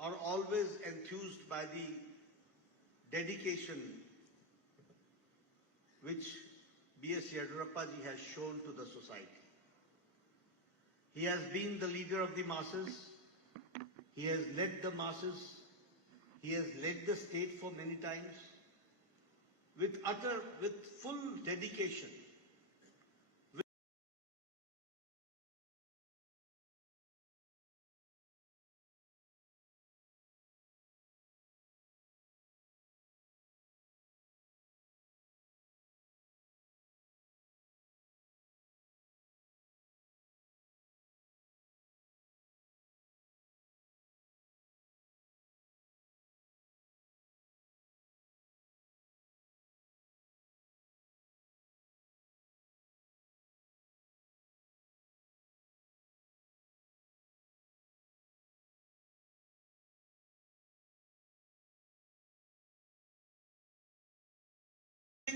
are always enthused by the dedication which B.S. Yediyurappa ji has shown to the society. He has been the leader of the masses. He has led the masses. He has led the state for many times with full dedication.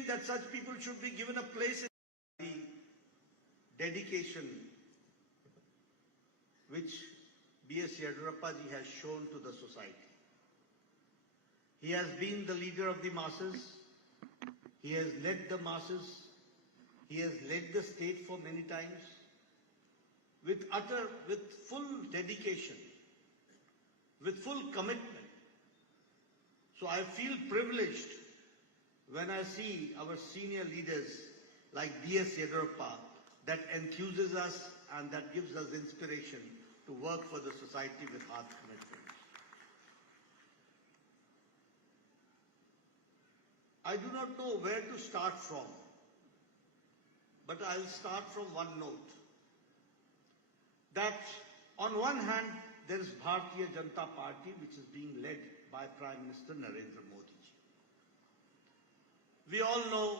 That such people should be given a place in the dedication which B.S. Yediyurappa ji has shown to the society. He has been the leader of the masses. He has led the masses. He has led the state for many times with full dedication, with full commitment. So I feel privileged when I see our senior leaders like B.S. Yediyurappa, that enthuses us and that gives us inspiration to work for the society with heart commitment. I do not know where to start from, but I'll start from one note. That on one hand, there is Bhartiya Janta Party, which is being led by Prime Minister Narendra Modi ji. We all know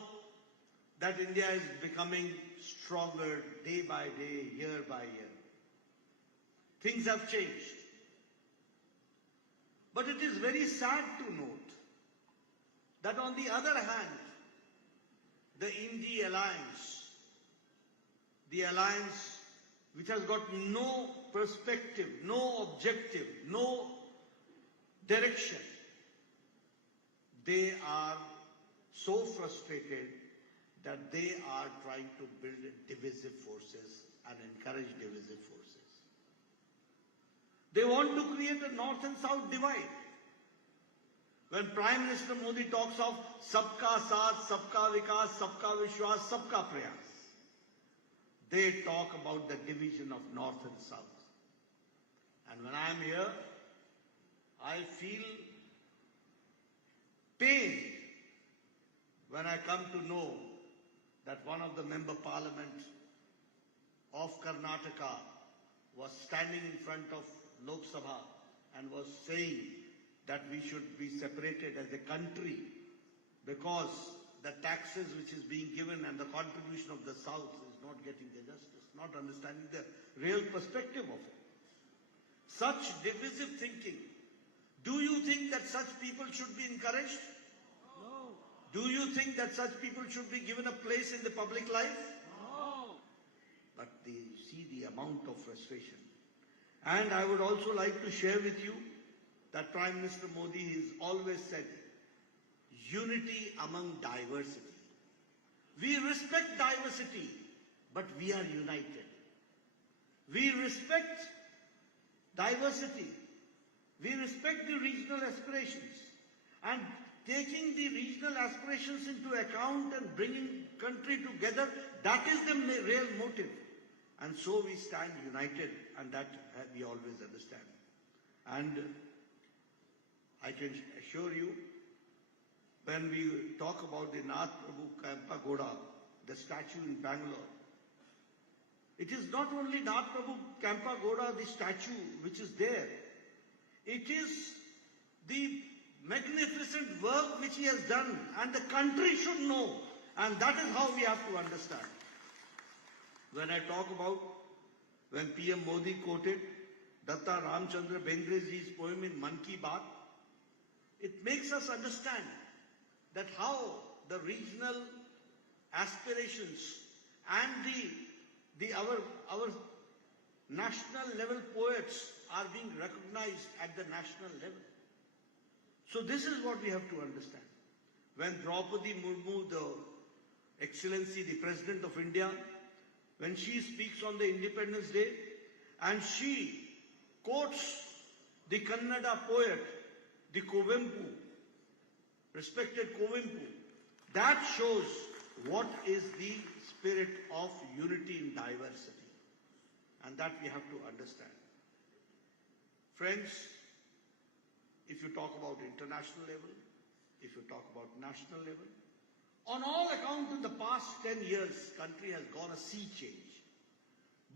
that India is becoming stronger day by day, year by year. Things have changed. But it is very sad to note that on the other hand, the Indie alliance, the alliance which has got no perspective, no objective, no direction, they are so frustrated that they are trying to build divisive forces and encourage divisive forces. They want to create a north and south divide. When Prime Minister Modi talks of Sabka Saath, Sabka Vikas, Sabka Vishwas, Sabka Prayas, they talk about the division of north and south. And when I am here, I feel pain when I come to know that one of the member parliament of Karnataka was standing in front of Loksabha and was saying that we should be separated as a country because the taxes which is being given and the contribution of the South is not getting the justice, not understanding the real perspective of it. Such divisive thinking. Do you think that such people should be encouraged? No. Do you think that such people should be given a place in the public life? No. But they see the amount of frustration. And I would also like to share with you that Prime Minister Modi has always said, unity among diversity. We respect diversity, but we are united. We respect diversity. We respect the regional aspirations. And taking the regional aspirations into account and bringing country together, that is the real motive. And so we stand united, and that we always understand. And I can assure you, when we talk about the Nath Prabhu Kempagoda, the statue in Bangalore, it is not only Nath Prabhu Kempagoda, the statue which is there. It is the magnificent work which he has done, and the country should know, and that is how we have to understand. When I talk about when PM Modi quoted Datta Ramchandra Bengreji's poem in Man Ki Baat, it makes us understand that how the regional aspirations and our national level poets are being recognized at the national level. So this is what we have to understand. When Draupadi Murmu, the Excellency, the President of India, when she speaks on the Independence Day and she quotes the Kannada poet, the Kuvempu, respected Kuvempu, that shows what is the spirit of unity in diversity. And that we have to understand. Friends, if you talk about international level, if you talk about national level, on all accounts in the past 10 years, country has gone a sea change.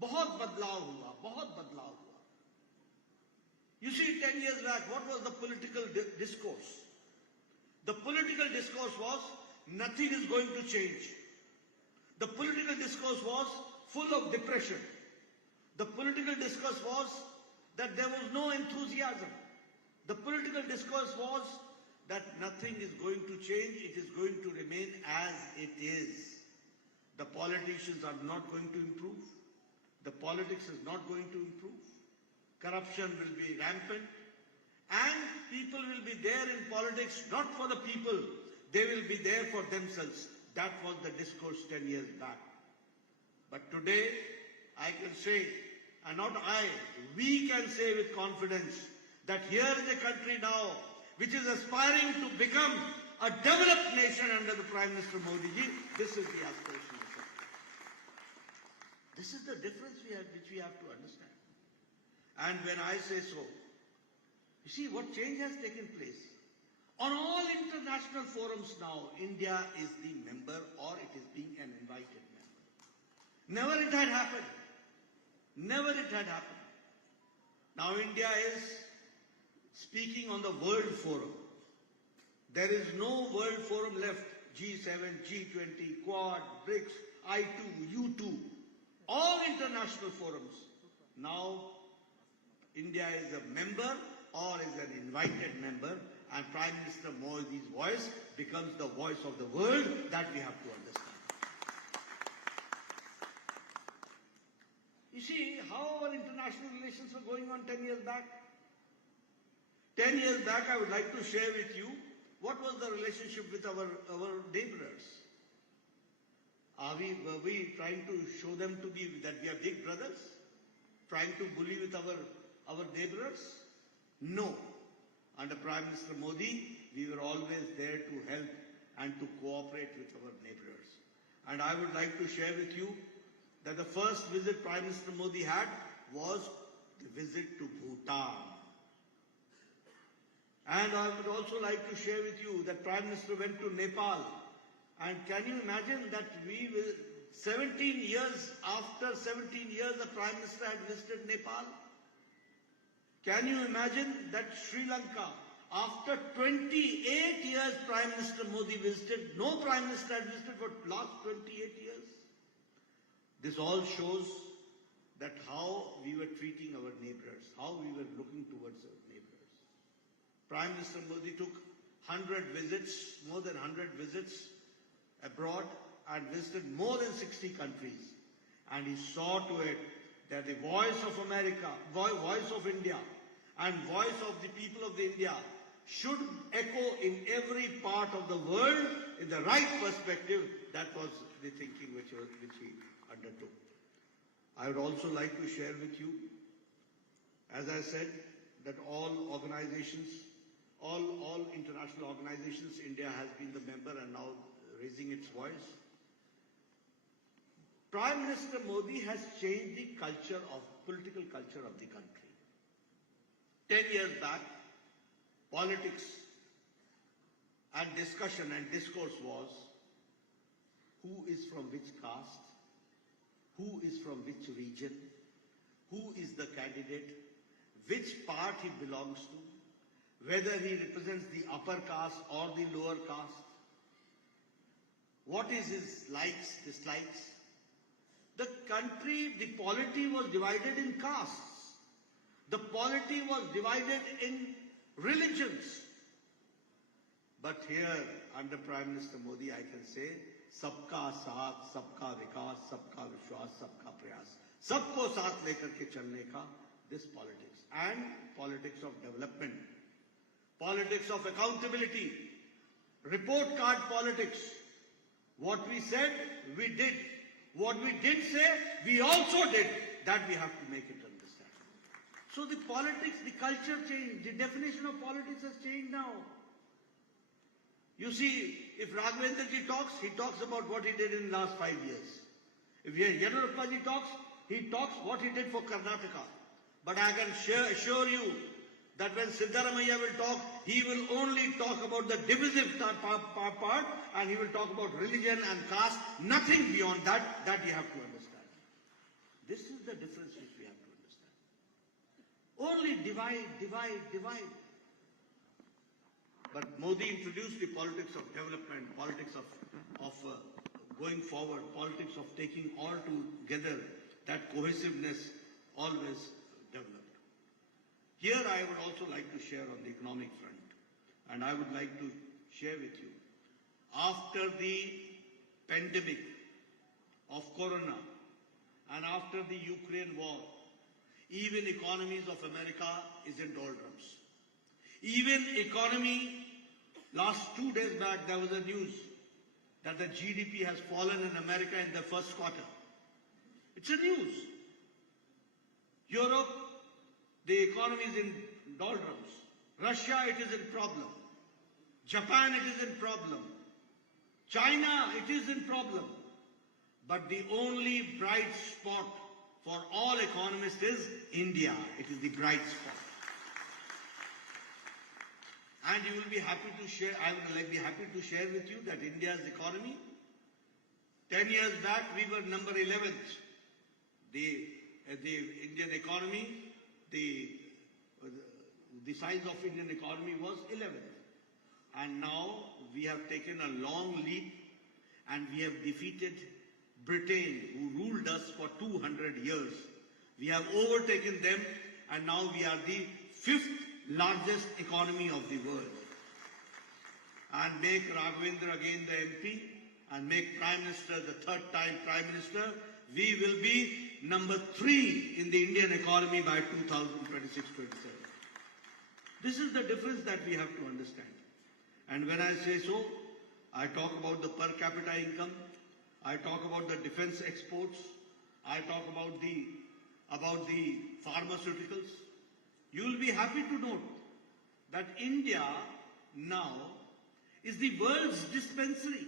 बहुत बदलाव हुआ, बहुत बदलाव हुआ. You see, 10 years back, what was the political discourse? The political discourse was, nothing is going to change. The political discourse was full of depression. The political discourse was that there was no enthusiasm. The political discourse was that nothing is going to change, it is going to remain as it is. The politicians are not going to improve. The politics is not going to improve. Corruption will be rampant. And people will be there in politics not for the people, they will be there for themselves. That was the discourse 10 years back. But today, I can say, and not I, we can say with confidence that here is a country now which is aspiring to become a developed nation under the Prime Minister Modi ji. This is the aspiration of the country. This is the difference which we have to understand. And when I say so, you see what change has taken place. On all international forums now, India is the member or it is being an invited member. Never it had happened. Never it had happened. Now India is speaking on the World Forum. There is no World Forum left. G7, G20, Quad, BRICS, I2, U2, all international forums. Now India is a member or is an invited member, and Prime Minister Modi's voice becomes the voice of the world. That we have to understand. You see how our international relations were going on 10 years back? 10 years back, I would like to share with you what was the relationship with our neighbors. Were we trying to show them to be that we are big brothers? Trying to bully with our neighbors? No. Under Prime Minister Modi, we were always there to help and to cooperate with our neighbors. And I would like to share with you that the first visit Prime Minister Modi had was the visit to Bhutan. And I would also like to share with you that Prime Minister went to Nepal. And can you imagine that 17 years, after 17 years, the Prime Minister had visited Nepal? Can you imagine that Sri Lanka, after 28 years, Prime Minister Modi visited, no Prime Minister had visited for the last 28 years? This all shows that how we were treating our neighbors, how we were looking towards our neighbors. Prime Minister Modi took 100 visits, more than 100 visits abroad and visited more than 60 countries. And he saw to it that the voice of America, voice of India, and voice of the people of India should echo in every part of the world in the right perspective. That was the thinking which he undertook. I would also like to share with you, as I said, that all organizations, all international organizations, India has been the member and now raising its voice. Prime Minister Modi has changed the culture of political culture of the country. 10 years back, politics and discussion and discourse was who is from which caste, who is from which region, who is the candidate, which part he belongs to, whether he represents the upper caste or the lower caste, what is his likes, dislikes. The country, the polity was divided in castes. The polity was divided in religions. But here, under Prime Minister Modi, I can say, सबका साथ, सबका विकास, सबका विश्वास, सबका प्रयास, सबको साथ लेकर के चलने का, this politics. and politics of development, politics of accountability, report card politics. What we said, we did. What we did say, we also did. That we have to make it understand. So the politics, the culture changed. The definition of politics has changed now. You see, if Raghavendra ji talks, he talks about what he did in the last 5 years. If Yediyurappa ji talks, he talks what he did for Karnataka. But I can assure you that when Siddaramaiah will talk, he will only talk about the divisive part, and he will talk about religion and caste, nothing beyond that, that you have to understand. This is the difference which we have to understand. Only divide, divide, divide. But Modi introduced the politics of development, politics of going forward, politics of taking all together, that cohesiveness always developed. Here I would also like to share on the economic front, and I would like to share with you, after the pandemic of Corona and after the Ukraine war, even economies of America is in doldrums. Even economy, last 2 days back there was a news that the GDP has fallen in America in the first quarter. It's a news. Europe, the economy is in doldrums. Russia, it is in problem. Japan, it is in problem. China, it is in problem. But the only bright spot for all economists is India. It is the bright spot. And you will be happy to share, I would be happy to share with you that India's economy, 10 years back we were number 11th. The Indian economy, the size of Indian economy was 11th. And now we have taken a long leap and we have defeated Britain, who ruled us for 200 years. We have overtaken them and now we are the 5th largest economy of the world. And make Raghavendra again the MP and make Prime Minister the 3rd time Prime Minister, we will be number 3 in the Indian economy by 2026-27. This is the difference that we have to understand. And when I say so, I talk about the per capita income, I talk about the defense exports, I talk about the pharmaceuticals. You will be happy to note that India now is the world's dispensary.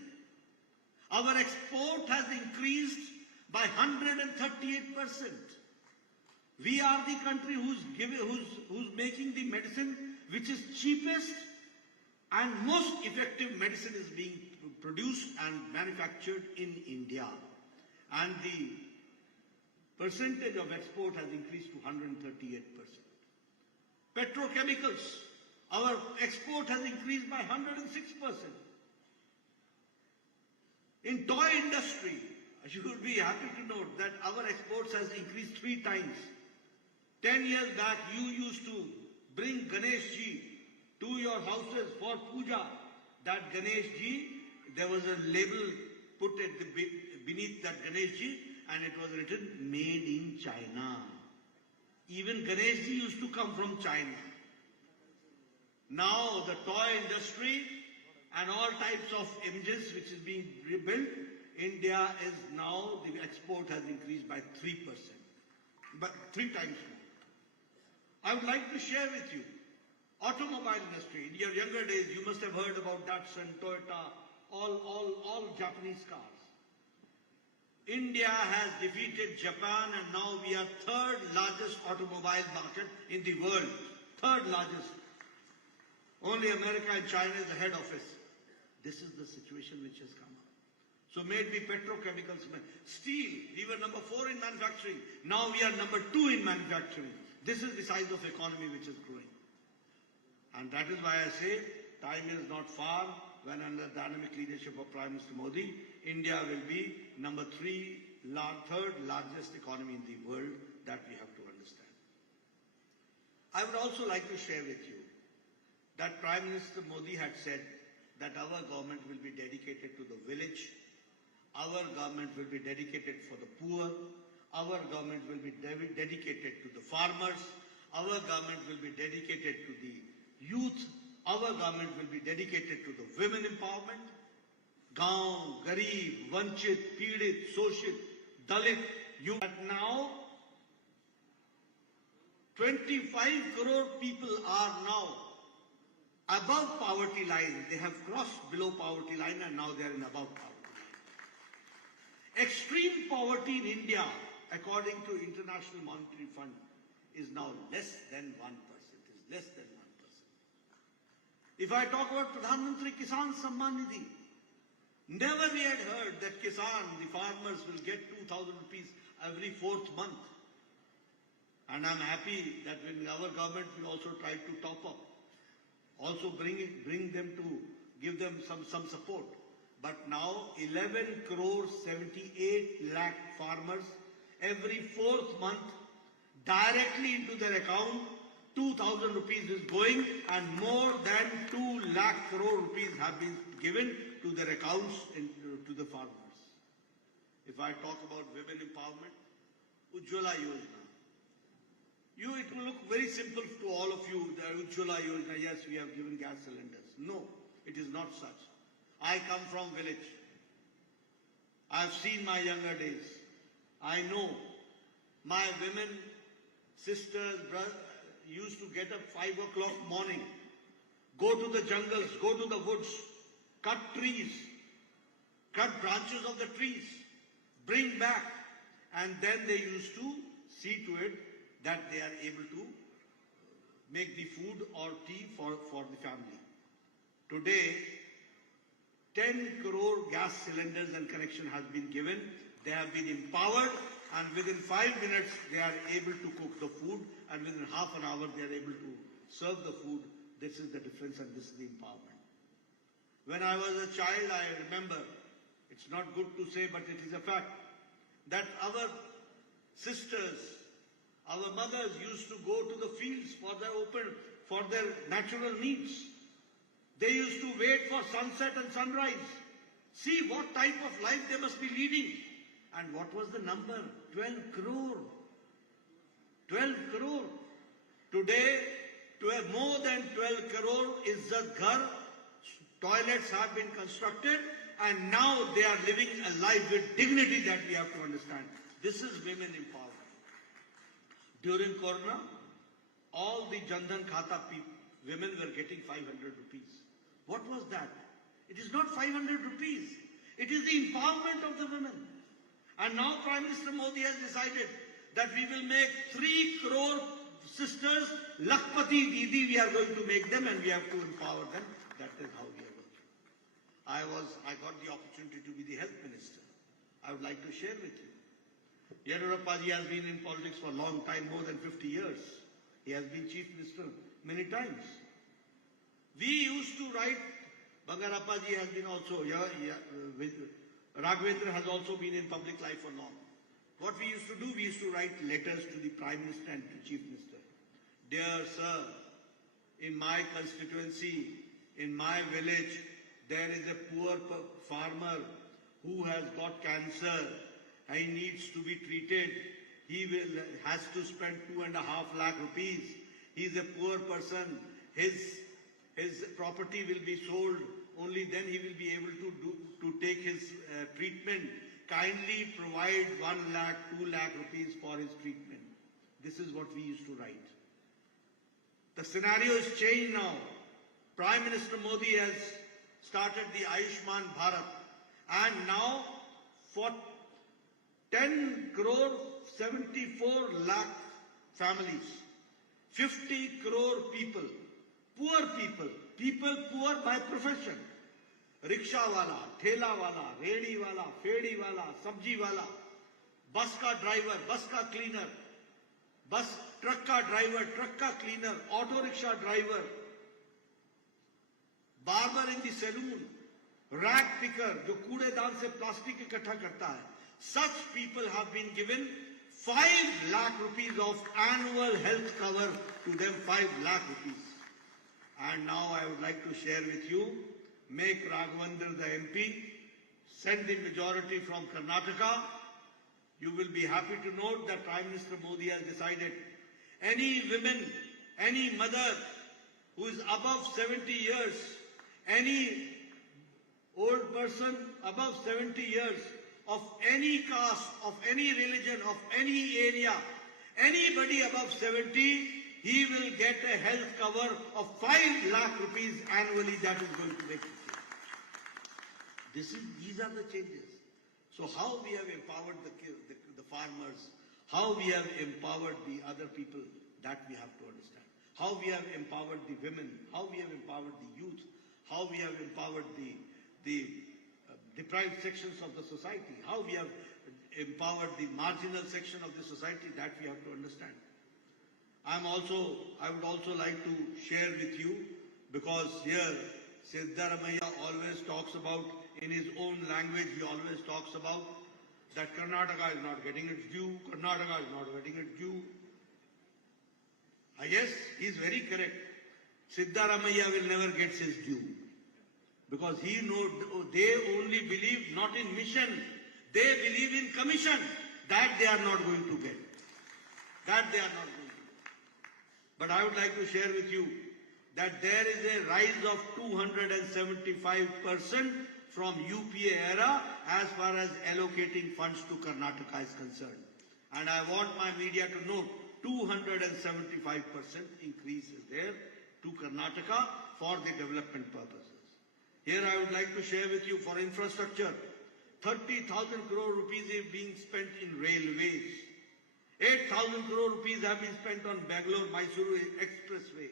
Our export has increased by 138%. We are the country who's making the medicine which is cheapest and most effective medicine is being produced and manufactured in India. And the percentage of export has increased to 138%. Petrochemicals, our export has increased by 106%. In toy industry, you will be happy to note that our exports has increased 3 times. 10 years back, you used to bring Ganesh ji to your houses for puja. That Ganesh ji, there was a label put at beneath that Ganesh ji, and it was written, made in China. Even Ganesh ji used to come from China. Now the toy industry and all types of images which is being rebuilt, India is now, the export has increased by 3%. But 3 times more. I would like to share with you, automobile industry. In your younger days, you must have heard about Datsun, Toyota, all Japanese cars. India has defeated Japan and now we are 3rd largest automobile market in the world. 3rd largest. Only America and China is ahead of us. This is the situation which has come up. So may it be petrochemicals, steel, we were number 4 in manufacturing. Now we are number 2 in manufacturing. This is the size of economy which is growing. And that is why I say time is not far when under dynamic leadership of Prime Minister Modi, India will be number 3rd largest economy in the world. That we have to understand. I would also like to share with you that Prime Minister Modi had said that our government will be dedicated to the village, our government will be dedicated for the poor, our government will be dedicated to the farmers, Our government will be dedicated to the youth. Our government will be dedicated to the women empowerment. Gaon, Garib, Vanchit, Peedit, Soshit, Dalit, you. But now, 25 crore people are now above poverty line. They have crossed below poverty line and now they are in above poverty line. Extreme poverty in India, according to International Monetary Fund, is now less than 1%. Is less than 1%. If I talk about Pradhan Mantri Kisan Samman Nidhi, never we had heard that Kisan, the farmers, will get 2,000 rupees every fourth month. And I'm happy that when our government we also tried to top up, also bring them to give them some support. But now 11 crore 78 lakh farmers every fourth month directly into their account 2,000 rupees is going, and more than 2 lakh crore rupees have been given to their accounts to the farmers. If I talk about women empowerment, Ujjwala Yojana. It will look very simple to all of you, the Ujjwala Yojana, yes, we have given gas cylinders. No, it is not such. I come from village. I have seen my younger days. I know my women, sisters, brothers, used to get up 5 o'clock morning, go to the jungles, go to the woods, cut trees, cut branches of the trees, bring back, and then they used to see to it that they are able to make the food or tea for the family. Today, 10 crore gas cylinders and connection has been given. They have been empowered, and within 5 minutes they are able to cook the food, and within half an hour they are able to serve the food. This is the difference and this is the empowerment. When I was a child, I remember, it's not good to say but it is a fact, that our sisters, our mothers used to go to the fields for their natural needs. They used to wait for sunset and sunrise. See what type of life they must be leading. And what was the number? 12 crore. 12 crore. Today, more than 12 crore Izzat Ghar, toilets have been constructed, and now they are living a life with dignity that we have to understand. This is women empowerment. During Corona, all the Jandan Khata women were getting 500 rupees. What was that? It is not 500 rupees. It is the empowerment of the women. And now Prime Minister Modi has decided that we will make 3 crore sisters, Lakpati Didi, we are going to make them and we have to empower them. That is how we are working. I got the opportunity to be the health minister. I would like to share with you. Yediyurappa ji has been in politics for a long time, more than 50 years. He has been chief minister many times. We used to write, Bangarappa ji has been also, Raghavendra has also been in public life for long. What we used to do, we used to write letters to the Prime Minister and to Chief Minister. Dear sir, in my constituency, in my village, there is a poor farmer who has got cancer. He needs to be treated. He has to spend 2.5 lakh rupees. He is a poor person. His property will be sold. Only then he will be able to take his treatment. Kindly provide 1 lakh, 2 lakh rupees for his treatment. This is what we used to write. The scenario is changed now. Prime Minister Modi has started the Ayushman Bharat, and now for 10 crore 74 lakh families, 50 crore people, poor people poor by profession, rickshaw wala, thela wala, redi wala, fedi wala, sabji wala, bus ka driver, bus ka cleaner, truck ka driver, truck ka cleaner, auto rickshaw driver, barber in the saloon, rag picker जो कूड़ेदान से plastic इकट्ठा करता है, such people have been given 5 lakh rupees of annual health cover to them, 5 lakh rupees. And now I would like to share with you, make Raghavendra the MP, send the majority from Karnataka. You will be happy to note that Prime Minister Modi has decided any women, any mother who is above 70 years, any old person above 70 years, of any caste, of any religion, of any area, anybody above 70, he will get a health cover of 5 lakh rupees annually. That is going to make a change. These are the changes. So how we have empowered the farmers, how we have empowered the other people, that we have to understand. How we have empowered the women, how we have empowered the youth, how we have empowered the deprived sections of the society, how we have empowered the marginal section of the society, that we have to understand. I would also like to share with you, because here Siddaramaiah always talks about, in his own language, he always talks about that Karnataka is not getting its due, Karnataka is not getting its due. Yes, he is very correct. Siddaramaiah will never get his due. Because he knows, they only believe not in mission, they believe in commission. That they are not going to get. That they are not going to get. But I would like to share with you that there is a rise of 275% from UPA era as far as allocating funds to Karnataka is concerned. And I want my media to note, 275% increase is there to Karnataka for the development purposes. Here I would like to share with you, for infrastructure, 30,000 crore rupees is being spent in railways. 8,000 crore rupees have been spent on Bangalore-Mysuru Expressway.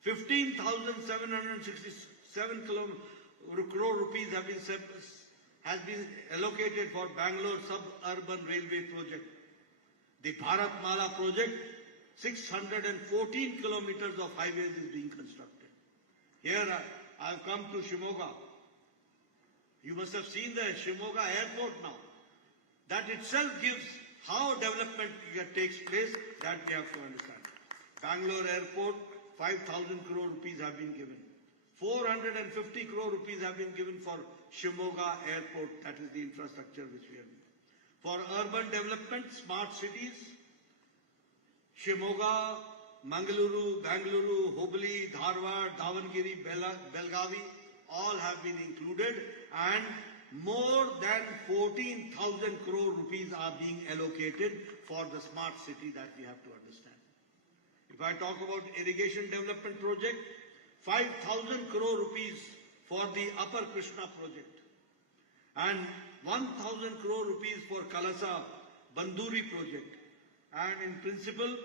15,767 crore rupees has been allocated for Bangalore suburban railway project. The Bharatmala project, 614 kilometers of highways is being constructed. Here I have come to Shivamogga. You must have seen the Shivamogga airport now. That itself gives how development takes place, that we have to understand. Bangalore airport, 5,000 crore rupees have been given. 450 crore rupees have been given for Shivamogga airport, that is the infrastructure which we have. For urban development, smart cities, Shivamogga, Mangaluru, Bangalore, Hubli, Dharwad, Davangere, Belgavi, all have been included, and more than 14,000 crore rupees are being allocated for the smart city, that we have to understand. If I talk about irrigation development project, 5,000 crore rupees for the Upper Krishna project, and 1,000 crore rupees for Kalasa Banduri project, and in principle,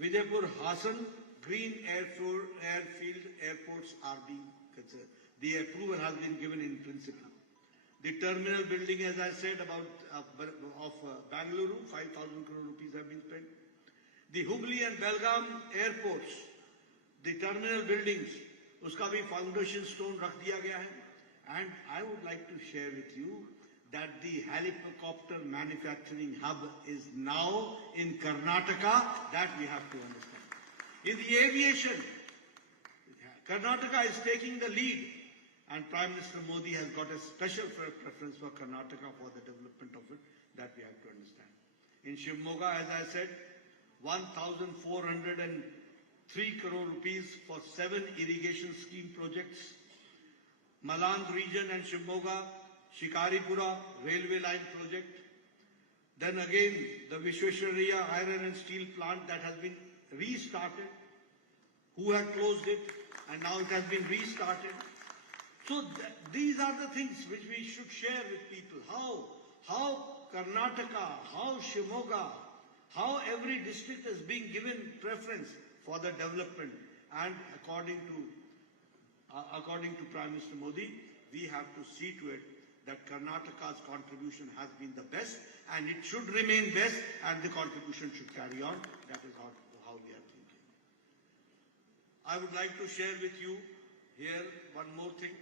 Vijaypur Hassan green airfield airports are being considered. The approval has been given in principle. The terminal building, as I said, of Bangalore, 5,000 crore rupees have been spent. The Hubli and Belgaum airports, the terminal buildings, uska bhi foundation stone rakh diya gaya hai. And I would like to share with you that the helicopter manufacturing hub is now in Karnataka, that we have to understand. In the aviation, Karnataka is taking the lead, and Prime Minister Modi has got a special preference for Karnataka for the development of it, that we have to understand. In Shivamogga, as I said, 1,403 crore rupees for 7 irrigation scheme projects. Maland region and Shivamogga, Shikaripura railway line project. Then again, the Vishwesvaraya iron and steel plant that has been restarted. Who had closed it, and now it has been restarted. So these are the things which we should share with people. How Karnataka, how Shivamogga, how every district is being given preference for the development. And according to Prime Minister Modi, we have to see to it that Karnataka's contribution has been the best, and it should remain best, and the contribution should carry on. That is how we are thinking. I would like to share with you here one more thing.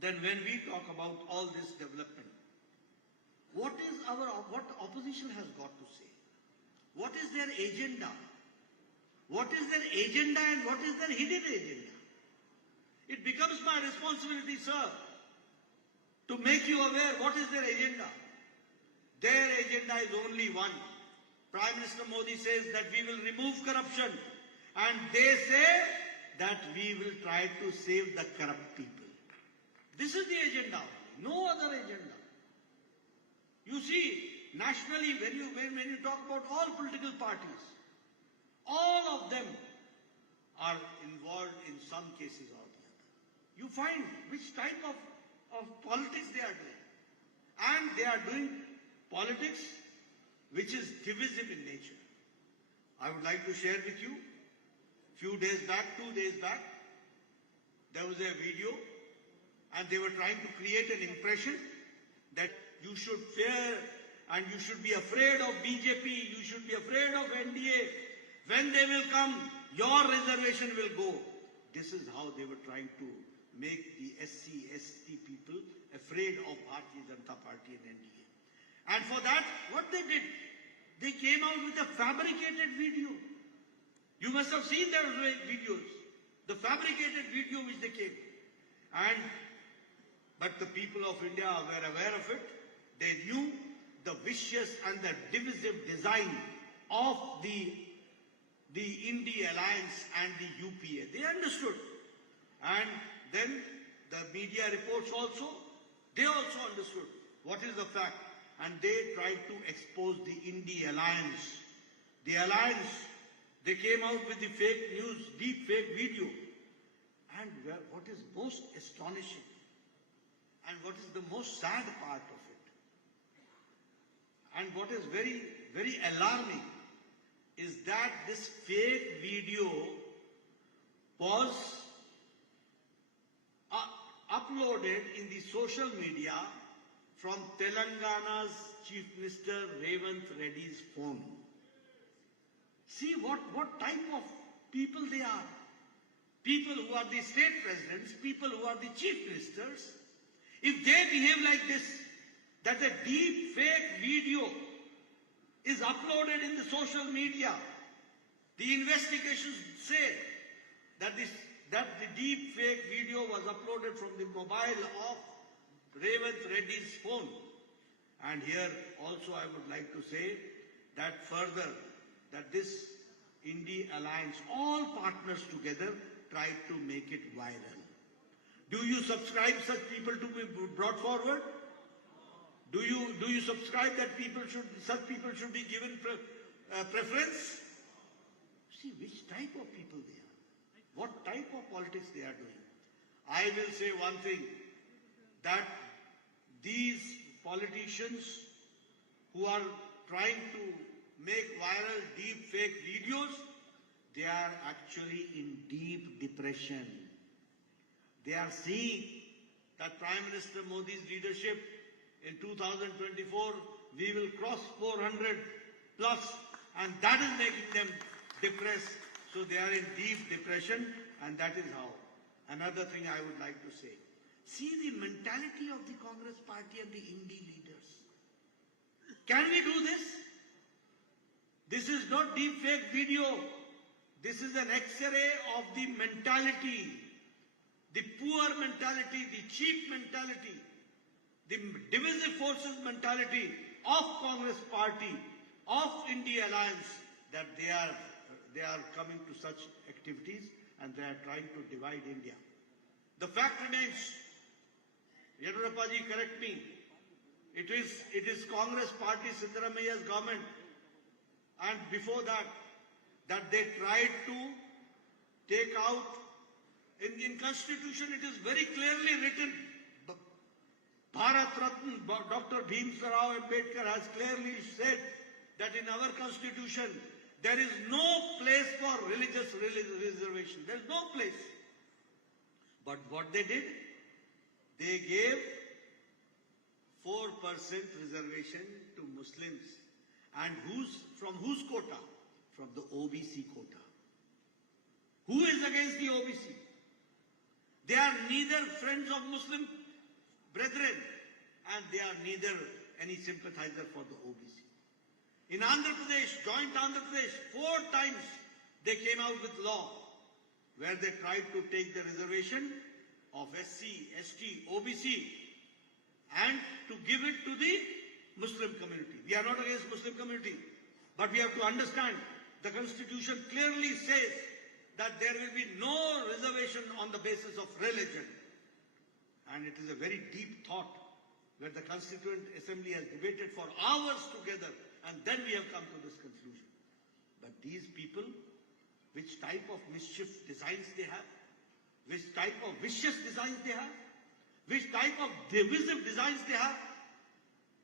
Then when we talk about all this development, what opposition has got to say? What is their agenda? What is their agenda and what is their hidden agenda? It becomes my responsibility, sir, to make you aware what is their agenda. Their agenda is only one, Prime Minister Modi says that we will remove corruption, and they say that we will try to save the corrupt people. This is the agenda, no other agenda. You see, nationally, when you talk about all political parties, all of them are involved in some cases or the other. You find which type of politics they are doing. And they are doing politics which is divisive in nature. I would like to share with you, few days back, 2 days back, there was a video and they were trying to create an impression that you should fear and you should be afraid of BJP, you should be afraid of NDA. When they will come, your reservation will go. This is how they were trying to make the SC, ST people afraid of Bhartiya Janta Party and NDA. And for that, what they did, they came out with a fabricated video. You must have seen those videos, the fabricated video which they came. But the people of India were aware of it. They knew the vicious and the divisive design of the India Alliance and the UPA. They understood. And then the media reports also, they also understood what is the fact. And they tried to expose the India Alliance. The alliance, they came out with the fake news, deep fake video. And what is most astonishing and what is the most sad part of it, and what is very, very alarming, is that this fake video was uploaded in the social media from Telangana's Chief Minister Revant Reddy's phone. See what type of people they are. People who are the state presidents, people who are the chief ministers. If they behave like this, that a deep fake video is uploaded in the social media, the investigations say that the deep fake video was uploaded from the mobile of Revant Reddy's phone. And here also I would like to say that further, that this India Alliance, all partners together, tried to make it viral. Do you subscribe such people to be brought forward? Do you subscribe that such people should be given preference? See which type of people they are, what type of politics they are doing. I will say one thing, that these politicians who are trying to make viral deep fake videos, they are actually in deep depression. They are seeing that Prime Minister Modi's leadership in 2024, we will cross 400 plus, and that is making them depressed. So they are in deep depression, and that is how. Another thing I would like to say, see the mentality of the Congress party and the Indie leaders. Can we do this? This is not deep fake video. This is an X-ray of the mentality, the poor mentality, the cheap mentality, the divisive forces mentality of Congress party, of India Alliance, that they are coming to such activities and they are trying to divide India. The fact remains, Yadurappaji, correct me, it is Congress party, Siddaramaia's government, and before that they tried to take out, in Constitution it is very clearly written, Bharat Ratna, Dr. Bhimsarao Ambedkar has clearly said that in our Constitution there is no place for religious reservation. There is no place. But what they did, they gave 4% reservation to Muslims. And from whose quota? From the OBC quota. Who is against the OBC? They are neither friends of Muslim brethren, and they are neither any sympathizer for the OBC. In Andhra Pradesh, joint Andhra Pradesh, 4 times they came out with law where they tried to take the reservation of SC, ST, OBC and to give it to the Muslim community. We are not against Muslim community. But we have to understand the Constitution clearly says that there will be no reservation on the basis of religion. And it is a very deep thought where the Constituent Assembly has debated for hours together, and then we have come to this conclusion. But these people, which type of mischief designs they have, which type of vicious designs they have, which type of divisive designs they have,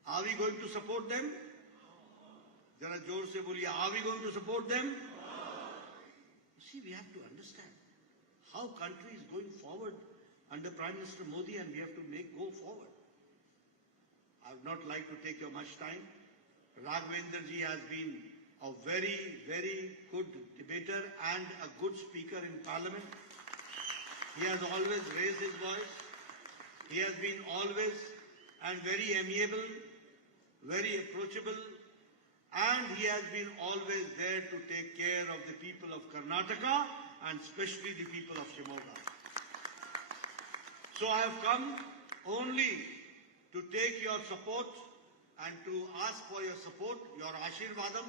are we going to support them? Jara jor se boliye, are we going to support them? You see, we have to understand how country is going forward under Prime Minister Modi, and we have to go forward. I would not like to take your much time. Raghavendra ji has been a very, very good debater and a good speaker in Parliament. He has always raised his voice. He has been always and very amiable, very approachable, and he has been always there to take care of the people of Karnataka and especially the people of Shivamogga. So I have come only to take your support and to ask for your support, your Ashirvadam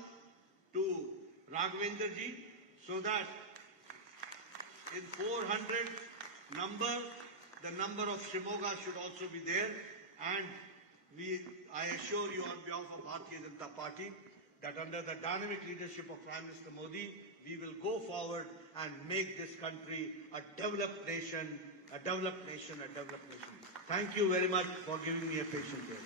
to Raghavendra ji, so that in 400 number, the number of Shivamogga should also be there, and I assure you on behalf of Bhartiya Janta Party that under the dynamic leadership of Prime Minister Modi, we will go forward and make this country a developed nation, a developed nation, a developed nation. Thank you very much for giving me a patient hearing.